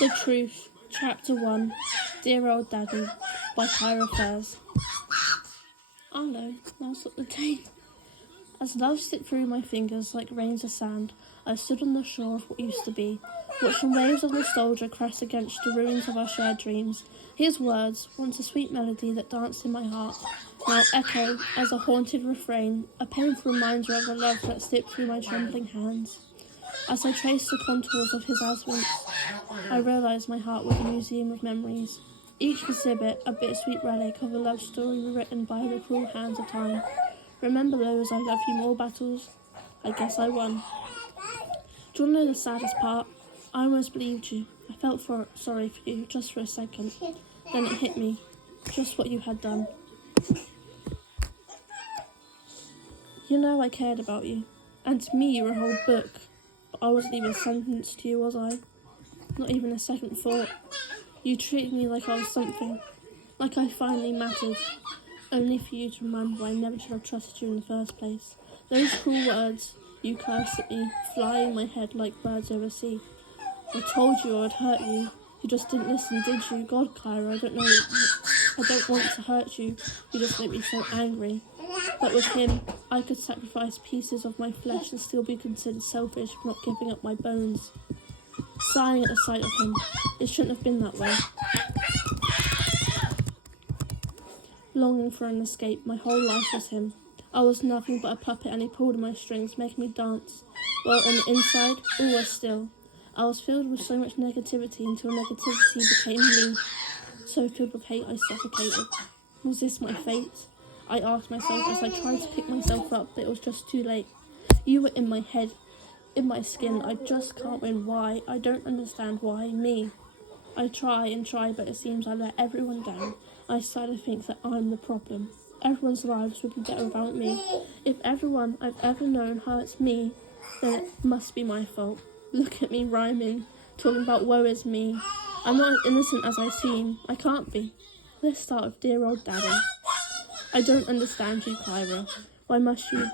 The Truth, Chapter 1, Dear Old Daddy, by Kyra. Oh no, now's not the day. As love slipped through my fingers like grains of sand, I stood on the shore of what used to be, watching waves of nostalgia crash against the ruins of our shared dreams. His words, once a sweet melody that danced in my heart, now echo as a haunted refrain, a painful reminder of the love that slipped through my trembling hands. As I traced the contours of his absence, I realised my heart was a museum of memories, each exhibit a bittersweet relic of a love story rewritten by the cruel hands of time. Remember those I love you more battles? I guess I won. Do you want to know the saddest part? I almost believed you. I felt sorry for you, just for a second. Then it hit me, just what you had done. You know I cared about you, and to me you were a whole book. But I wasn't even sentenced to you, was I? Not even a second thought. You treated me like I was something, like I finally mattered, only for you to remind me I never should have trusted you in the first place. Those cruel words, you cursed at me, fly in my head like birds over sea. I told you I would hurt you. You just didn't listen, did you? God, Kyra, I don't want to hurt you. You just make me so angry. But with him, I could sacrifice pieces of my flesh and still be considered selfish for not giving up my bones. Sighing at the sight of him, it shouldn't have been that way. Longing for an escape, my whole life was him. I was nothing but a puppet and he pulled on my strings, making me dance. While on the inside, all was still. I was filled with so much negativity until negativity became me. So filled with hate, I suffocated. Was this my fate? I asked myself as I tried to pick myself up, but it was just too late. You were in my head, in my skin. I just can't win. Why? I don't understand why. Me. I try and try, but it seems I let everyone down. I started to think that I'm the problem. Everyone's lives would be better without me. If everyone I've ever known hurts me, then it must be my fault. Look at me rhyming, talking about woe is me. I'm not as innocent as I seem. I can't be. Let's start with dear old daddy. I don't understand you, Kyra. Why must you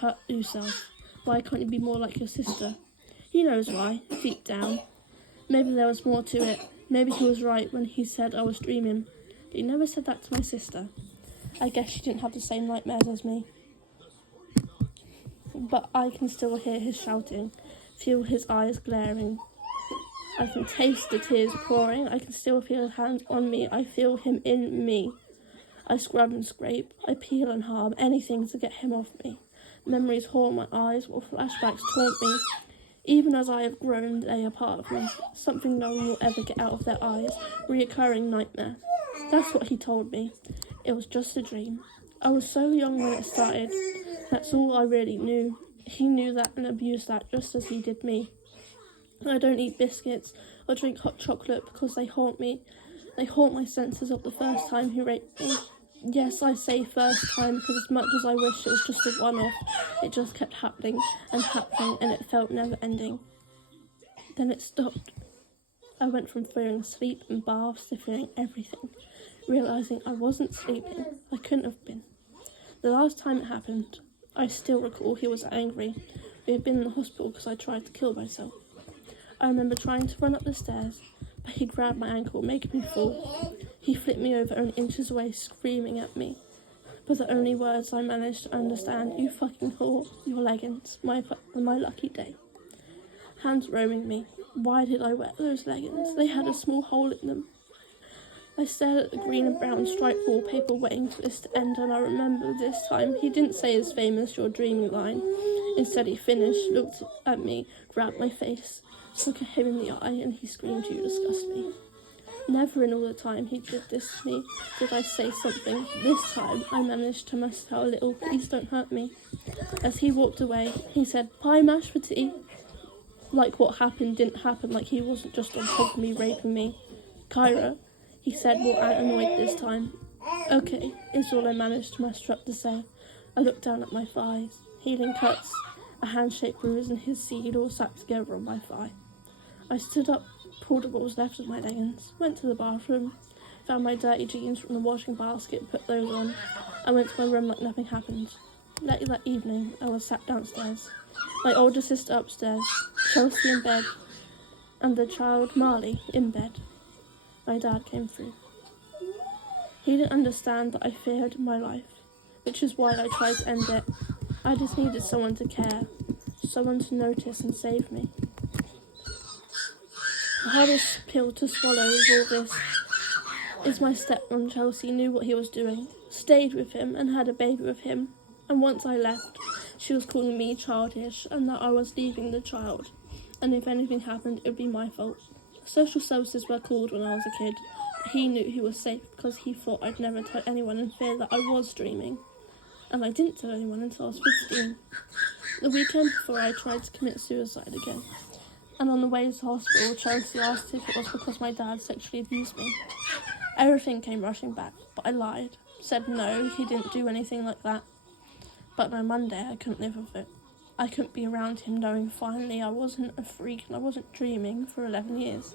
hurt yourself? Why can't you be more like your sister? He knows why, deep down. Maybe there was more to it. Maybe he was right when he said I was dreaming. But he never said that to my sister. I guess she didn't have the same nightmares as me. But I can still hear his shouting, feel his eyes glaring. I can taste the tears pouring. I can still feel his hands on me. I feel him in me. I scrub and scrape. I peel and harm, anything to get him off me. Memories haunt my eyes while flashbacks taunt me. Even as I have grown, they are part of me. Something no one will ever get out of their eyes. Reoccurring nightmare. That's what he told me. It was just a dream. I was so young when it started. That's all I really knew. He knew that and abused that just as he did me. I don't eat biscuits or drink hot chocolate because they haunt me. They haunt my senses of the first time he raped me. Yes, I say first time because as much as I wish it was just a one-off, it just kept happening and it felt never-ending. Then it stopped. I went from fearing sleep and baths to fearing everything, realising I wasn't sleeping. I couldn't have been. The last time it happened, I still recall he was angry. We had been in the hospital because I tried to kill myself. I remember trying to run up the stairs, but he grabbed my ankle, making me fall. He flipped me over only inches away, screaming at me. But the only words I managed to understand, you fucking whore, your leggings, my lucky day. Hands roaming me. Why did I wear those leggings? They had a small hole in them. I stared at the green and brown striped wallpaper waiting for this to end, and I remember this time he didn't say his famous "you're dreaming" line. Instead he finished, looked at me, grabbed my face, looked at him in the eye, and he screamed, "You disgust me." Never in all the time he did this to me did I say something. This time I managed to muster out a little, "Please don't hurt me." As he walked away, he said, "Pie mash for tea." Like what happened didn't happen, like he wasn't just on top of me raping me. "Kyra," he said, more annoyed this time. "Okay," is all I managed to muster up to say. I looked down at my thighs. Healing cuts, a hand-shaped bruise, and his seed all sat together on my thigh. I stood up, pulled what was left of my leggings, went to the bathroom, found my dirty jeans from the washing basket, put those on, and went to my room like nothing happened. Later that evening, I was sat downstairs. My older sister upstairs, Chelsea in bed, and the child, Marley, in bed. My dad came through. He didn't understand that I feared my life, which is why I tried to end it. I just needed someone to care, someone to notice and save me. The hardest pill to swallow with all this is my stepmom Chelsea knew what he was doing, stayed with him and had a baby with him, and once I left, she was calling me childish and that I was leaving the child, and if anything happened, it would be my fault. Social services were called when I was a kid, but he knew he was safe because he thought I'd never tell anyone in fear that I was dreaming, and I didn't tell anyone until I was 15. The weekend before I tried to commit suicide again, and on the way to hospital, Chelsea asked if it was because my dad sexually abused me. Everything came rushing back, but I lied, said no, he didn't do anything like that. But by Monday, I couldn't live with it. I couldn't be around him knowing finally I wasn't a freak and I wasn't dreaming for 11 years.